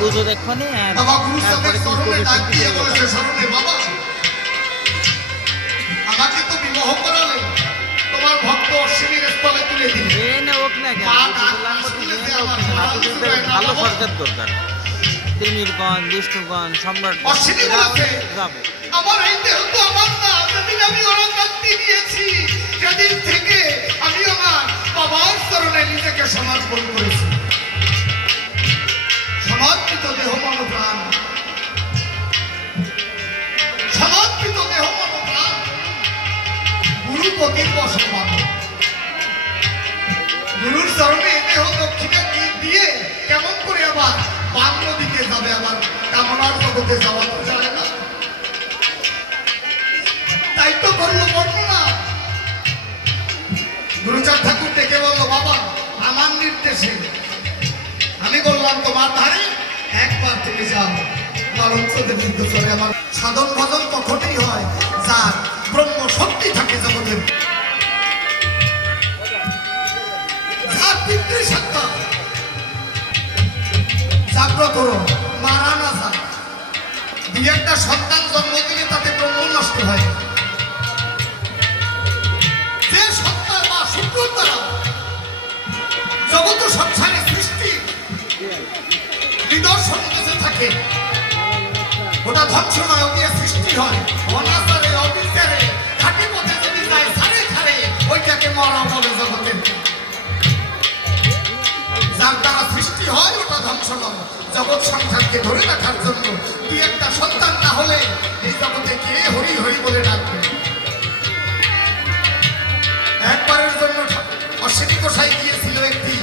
পুজো দেখবনি আর বাবা গুরু তারপরে সাহেব তুমি স্মরণে ডাক দিয়ে পরিবেশন বলেছে, স্মরণে বাবা আমাকে তো বিবাহ করালে তোমার ভক্ত অশ্বিনীর স্থলে তুলে দিলে। এনে হোক না কেন ভালো সরকার দরকার। তিমিরগঞ্জ, বিষ্ণুগঞ্জ, সম্রাট অশ্বিনী বলেছে যাবো। আমার এই দেহ তো আমার না, যেদিন আমি অরকান্তি দিয়েছি সেদিন থেকে আমি আমার বাবার চরণে নিজেকে সমর্পণ করেছি। সমর্পিত দেহ মন প্রাণ, সমর্পিত দেহ মন প্রাণ গুরুপতির বসবান। গুরুর চরণে এ দেহ দক্ষিণে দিয়ে কেমন করে আবার বাম নদীতে যাবে, আবার কামনার জগতে যাওয়া তো যায় না। তাই তো করলো বর্ণনা। গুরুচাঁদ ঠাকুর ডেকে বললো, বাবা আমার নির্দেশে আমি বললাম তোমার ধারে একবার তুমি যাও। আমার সাধন ভজন তখনই হয় যার ব্রহ্ম শক্তি থাকে জগতের, যার পিতৃসত্তা জাগ্রত মারা না যায়। দুই একটা সন্তান জন্ম দিলে তাতে ব্রহ্ম নষ্ট হয়। যে সত্তা বা শুক্র দ্বারা জগত সংসারে সৃষ্টি নিদর্শন বেঁচে থাকে, ওটা ধ্বংস নয়, ওকে সৃষ্টি হয়। অনাচারে অবিচারে ঘাটি পথে যদি যায় সারে সারে, ওইটাকে মরা বলে জগতের। যার দ্বারা সৃষ্টি হয় ওটা ধ্বংস নয়। জগৎ সংসারকে ধরে রাখার জন্য দুই একটা সন্তান না হলে এই জগতে কে হরি হরি বলে ডাকবে? একবারের জন্য অশ্বিনী গোসাই গিয়েছিল, একটি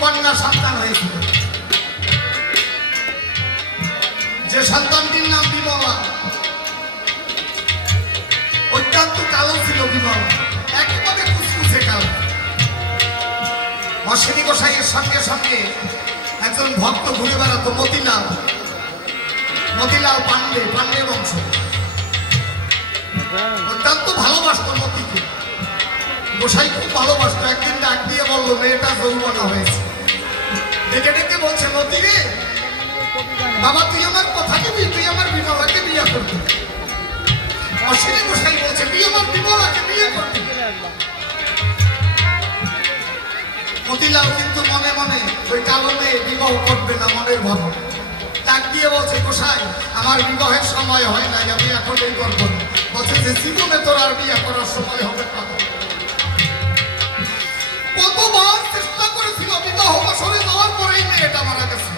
কন্যা সন্তান হয়েছিল। যে সন্তানটির নাম বিমলা, অত্যন্ত কালো ছিল বিমলা, একেবারে কুচকুচে কালো। অশ্বিনী গোসাইয়ের সঙ্গে সঙ্গে একজন ভক্ত ঘুরে বেড়াতো, মতিলাল, মতিলাল পান্ডে, পান্ডে বংশ। অত্যন্ত ভালোবাসত মতিকে, গোসাই খুব ভালোবাসতো। একদিন ডাক দিয়ে বললো, মেয়েটা যৌবনা হয়েছে। ডেকে ডেকে বলছে, মতি রে বাবা, তুই আমার কথা দিবি, তুই আমার বিমলাকে বিয়ে করবি। অশ্বিনী গোসাই বলছে, তুই আমার বিমলাকে বিয়ে করবি। মতিলাল কিন্তু মনে মনে ওই কালো মেয়ে বিবাহ করবে না, মনের ভাব। ডাক দিয়ে বলছে, গোসাই আমার বিবাহের সময় হয় নাই, আমি এখন এই করবো না। বলছে যে জীবনে তোর আর বিয়ে করার সময় হবে না। কতবার চেষ্টা করেছিল, বিবাহ বছরে যাওয়ার পরেই মেয়েটা মারা গেছে।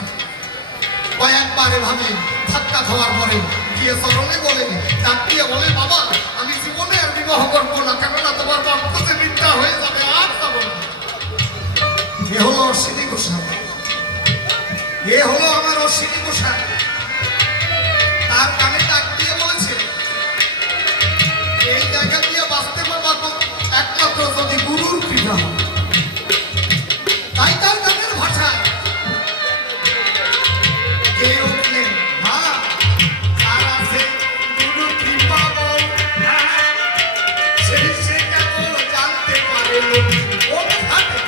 কয়েকবার এভাবে ধাক্কা খাওয়ার পরে গিয়ে চরণে বলে, ডাক দিয়ে বলে, বাবা আমি জীবনে আর বিবাহ করবো না, কেননা তোমার বাপ্য যে বিদ্যা হয়ে যাবে, আর যাবো না। এ হলো অশ্বিনী গোসাই, এ হলো আমার অশ্বিনী গোসাই। তার কানে ডাক দিয়ে বলেছে, এই জায়গা দিয়ে বাঁচতে পারবো একমাত্র যদি গুরুর কৃপা হয়। তাই তার গানের ভাষায় কে উঠলেন, হ্যাঁ আর আছে গুরু কৃপা বল, সেই সে কেবল জানতে পারে লোক কোন ঘাটে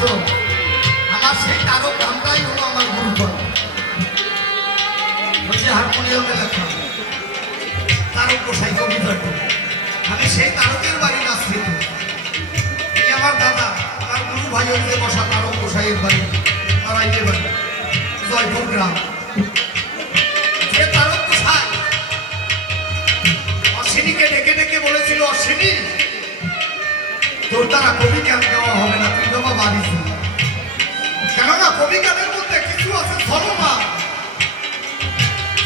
কোন আমার সেই তারক নামটাই হলো আমার গুরুপদ। হারমোনিয়ামে লেখা তারক গোসাই কবিতা। ভাই হইতে বসা তারক গোসাইয়ের বাড়ি তারাইয়ে বাড়ি জয়পুর গ্রাম। যে তারক গোসাই অশ্বিনীকে ডেকে ডেকে বলেছিল, অশ্বিনী তোর দ্বারা কবি জ্ঞান দেওয়া হবে না, তুই বাবা বাড়ি ছিল। কেননা কবি জ্ঞানের মধ্যে কিছু আছে ছলনা,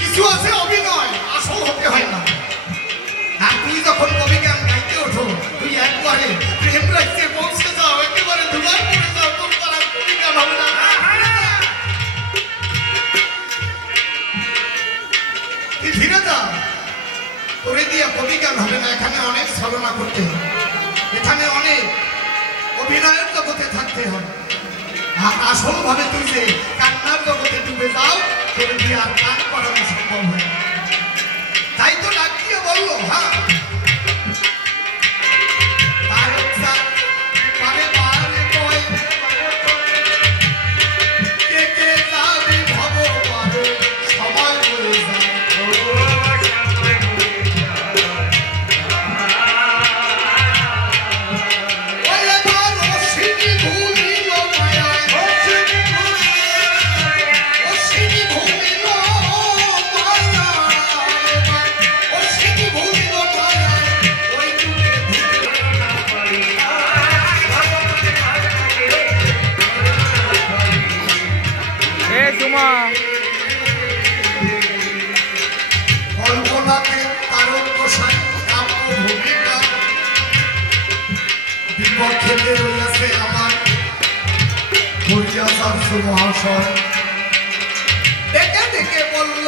কিছু আছে অভিনয়, আসল হতে হয় না। আর তুই যখন কবি গান গাইতে ওঠো, তুই একবারে প্রেম রাখতে পৌঁছে যাও, একেবারে ধুলায় পড়ে যাও, তোর দ্বারা কবি গান হবে না। তুই ফিরে যা, করে দিয়া কবি গান হবে না। এখানে অনেক ছলনা করতে হয়, এখানে অনেক অভিনয়ের জগতে থাকতে হয়। আর আসল ভাবে তুই যে কান্নার জগতে ডুবে যাও, তোর দিয়ে আর গান করানো সম্ভব হয় না। তাই তো ডাক দিয়ে বললো, হ্যাঁ তারক স্যার বারে বারে কয়, কে কে যাবি ভব পারে, সবাই বলে যায় ওই এবার অশ্বিনী ভুলিল মায়ায়, অশ্বিনী ভুলিল মায়ায়, অশ্বিনী ভুলিল মায়ায়, ওই যুগে এ তোমা কল্পনাতে তারক গোসাই কাব্য ভূমিকা বিপক্ষেতে রইয়াছে আমার হরিয়াচার্য মহাশয়। ডেকে ডেকে বলল